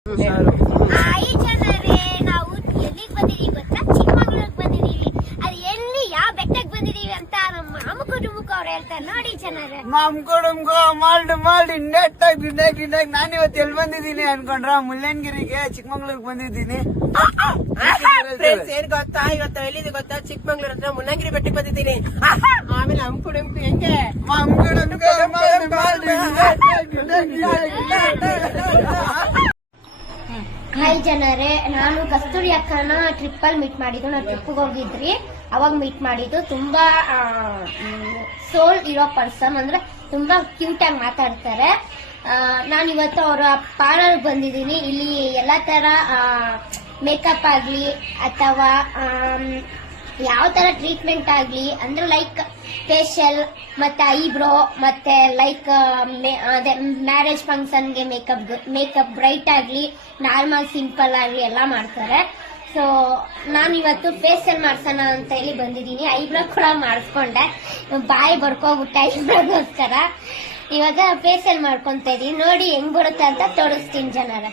Hi ಜನರೇ ನಾವು ಎಲ್ಲಿಗೆ ಬಂದಿದೀವಿ ಗೊತ್ತಾ? ಚಿಕ್ಕಮಗಳೂರಿಗೆ ಬಂದಿದೀವಿ. ಅದು ಎಲ್ಲಿ ಯಾವ ಬೆಟ್ಟಕ್ಕೆ ಬಂದಿದೀವಿ ಅಂತ ನಮ್ಮ ಅಮುಕು ಡುಮುಕು ಅವ್ರು ಹೇಳ್ತಾರೆ. ನೋಡಿ ಜನರೇ. ಮಾಮ್ಕೊಡಮ್ಗೋ ಮಾಲ್ಡ್ ಮಾಲ್ಡ್ ನೆಟ್ ಆಗಿ ಗಿಂಡಾಗಿ ಗಿಂಡಾಗಿ ನಾನು ಇವತ್ತು ಎಲ್ಲಿ ಬಂದಿದ್ದೀನಿ ಅನ್ಕೊಂಡ್ರ? ಮುಳ್ಳಯ್ಯನಗಿರಿಗೆ ಚಿಕ್ಕಮಂಗ್ಳೂರಿಗೆ ಬಂದಿದ್ದೀನಿ. ಫ್ರೆಂಡ್ಸ್ ಏನ್ ಗೊತ್ತಾ? ಇವತ್ತು ಎಲ್ಲಿದೆ ಗೊತ್ತಾ? ಚಿಕ್ಕಮಂಗ್ಳೂರ್ ಹತ್ರ ಮುಳ್ಳಂಗಿರಿ ಬೆಟ್ಟಕ್ಕೆ ಬಂದಿದ್ದೀನಿ. ಆಮೇಲೆ ಡುಂಪು ಹೆಂಗೆ? ಮಾಮ್ಕೊಡಮ್ಗೋ ಮಾಲ್ಡ್ ಮಾಲ್ಡ್ ನೆಟ್ ಆಗಿ ಗಿಂಡಾಗಿ ಗಿಂಡಾಗಿ ಹಾಯ್ ಜನರೇ, ನಾನು ಕಸ್ತೂರಿ ಅಕ್ಕನ ಟ್ರಿಪ್ ಅಲ್ಲಿ ಮೀಟ್ ಮಾಡಿದ್ದು ನಾವು ಟ್ರಿಪ್ಗೆ ಹೋಗಿದ್ರಿ. ಅವಾಗ ಮೀಟ್ ಮಾಡಿದ್ದು. ತುಂಬಾ ಸೋಲ್ ಇರೋ ಪರ್ಸನ್ ಅಂದ್ರೆ ತುಂಬಾ ಕ್ಯೂಟ್ ಆಗಿ ಮಾತಾಡ್ತಾರೆ. ನಾನು ಇವತ್ತು ಅವರ ಪಾರ್ಲರ್ ಬಂದಿದ್ದೀನಿ. ಇಲ್ಲಿ ಎಲ್ಲಾ ತರ ಮೇಕಪ್ ಆಗ್ಲಿ, ಅಥವಾ ಯಾವ ತರ ಟ್ರೀಟ್ಮೆಂಟ್ ಆಗ್ಲಿ ಅಂದ್ರೆ ಲೈಕ್ ಫೇಶಿಯಲ್ ಮತ್ತೆ ಐಬ್ರೋ ಮತ್ತೆ ಲೈಕ್ ಅದೇ ಮ್ಯಾರೇಜ್ ಫಂಕ್ಷನ್ಗೆ ಮೇಕಪ್ ಮೇಕಪ್ ಬ್ರೈಟ್ ಆಗ್ಲಿ ನಾರ್ಮಲ್ ಸಿಂಪಲ್ ಆಗ್ಲಿ ಎಲ್ಲ ಮಾಡ್ತಾರೆ. ಸೊ ನಾನು ಇವತ್ತು ಫೇಶಿಯಲ್ ಮಾಡ್ಸೋಣ ಅಂತ ಹೇಳಿ ಬಂದಿದ್ದೀನಿ. ಐಬ್ರೋ ಕೂಡ ಮಾಡಿಸ್ಕೊಂಡೆ. ಬಾಯಿ ಬರ್ಕೋಬಿಟ್ಟೆ ಐಬ್ರೋಗೋಸ್ಕರ ಇವಾಗ ಫೇಶಿಯಲ್ ಮಾಡ್ಕೊಂತ ಇದೀನಿ. ನೋಡಿ ಹೆಂಗ್ ಬರುತ್ತೆ ಅಂತ ತೋರಿಸ್ತೀನಿ ಜನರ.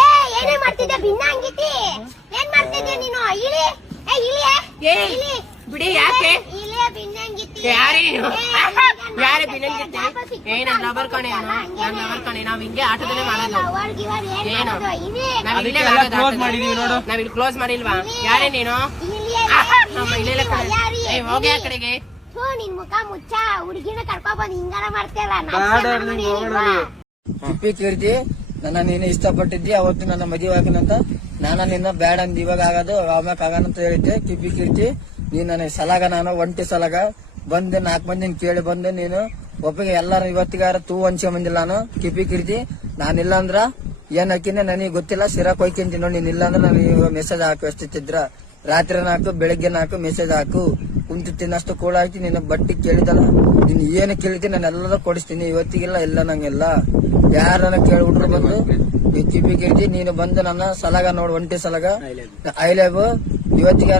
ಏ ಏನೇ ಮಾಡ್ತಿದ್ದೆ ಭಿನ್ನಾಂಗಿತಿ ಏನ್ ಮಾಡ್ತಿದ್ದೆ ನೀನು ಇಳಿ ಏ ಇಳಿಯೇ ಏ ಬಿಡಿ ಯಾಕೆ ಯಾರೇ ನೀನು? ಏ, ಯಾರೇ ಮತ್ತೆ ಬಿಡಂಗಿರ್ತೀನಿ ಜಾಬ ಏ ನನ್ ಲವರ್ ಕಣೆ ಅನ್ಕೊಂಡ್ಬಿಟ್ಟ, ನಾನು ನನ್ ಲವರ್ ಕಣೆ ನಾವ್ ಹಿಂಗೆ ಆಟದಲ್ಲೇ ಮಾಡೋದು ಏನ್ ಏನು? ನಾವ್ ಇಲ್ಲೇ ಆಟೋದಲ್ಲಿ. ಮಾಡಿದೀವಿ ನೋಡು. ನಾವ್ ಇಲ್ಲಿ ಕ್ಲೋಸ್ ಮಾಡಿಲ್ವಾ. ಯಾರೇ ನೀನು ನಮ್ಮ ಇಲ್ಲೆಲ್ಲ ಇಳಿ, ಕಣೆ ಏ ಹೋಗಿ ಆ. ಕಡೆಗೆ ನಿನ್ ಮುಖ ಮುಚ್ಚ ಹುಡುಗಿನ ಕರ್ಕೊಂಡ್ ಬಂದ್ ಹಿಂಗಾರ? ತಿಪ್ಪಿ ಕೀರ್ತಿ ನನ್ನ ನೀನು ಇಷ್ಟಪಟ್ಟಿದ್ದಿ ಅವತ್ತು ನನ್ನ ಮದುವೆ ಹಾಕಿನಂತ ನಾನು ನಿನ್ನ ಬ್ಯಾಡ ಅಂದ್ ಇವಾಗ ಆಗೋದು, ಆಮ್ಯಾಕ ಆಗಂತ ಹೇಳಿದ್ದೆ. ಕಿಬ್ಬಿ ಕೀರ್ತಿ ನೀನ್ ನನಗೆ ಸಲಾಗ, ನಾನು ಒಂಟಿ ಸಲಾಗ. ಬಂದು, ನಾಲ್ಕು ಮಂದಿನ ಕೇಳಿ ಬಂದು ನೀನು. ಒಪ್ಪಿಗೆ ಎಲ್ಲಾರು ಇವತ್ತಿಗಾರ ತೂ ಹಂಚೆ ಬಂದಿಲ್ಲ ನಾನು. ಕಿಬ್ಬಿ ಕೀರ್ತಿ ನಾನಿಲ್ಲ ಅಂದ್ರ ಏನ್ ಹಾಕಿನ ನನಗೆ ಗೊತ್ತಿಲ್ಲ ಸಿರಾಕ್ ಕೊಯ್ಕೊಂತೀನಿ ನೋಡಿ, ನೀನ್ ಇಲ್ಲ ಅಂದ್ರೆ ನನಗೆ ಮೆಸೇಜ್ ಹಾಕಿ ರಾತ್ರಿ ನಾಲ್ಕು ಬೆಳಗ್ಗೆ ನಾಲ್ಕು ಮೆಸೇಜ್ ಹಾಕು. ಕುಂತು ತಿನ್ನಷ್ಟು ಕೂಡ ಹಾಕಿ ನಿನ್ನ ಬಟ್ಟಿ ಕೇಳಿದಲ್ಲ ನೀನ್ ಏನು ಕೇಳಿದ್ದೆ ನಾನು ಎಲ್ಲರೂ ಕೊಡಿಸ್ತೀನಿ. ಇವತ್ತಿಗೆಲ್ಲ ಇಲ್ಲ ನಂಗೆಲ್ಲ. ಯಾರನ್ನ ಕೇಳಿ ಹುಡ್ರು ಬಂದು? ಕಿಪಿ ಕಿರ್ತಿ ನೀನು ಬಂದು ನನ್ನ ಸಲಗ ನೋಡು ಒಂಟಿ ಸಲಗ. ಐ ಲೇಬು ಇವತ್ತಿಗೆ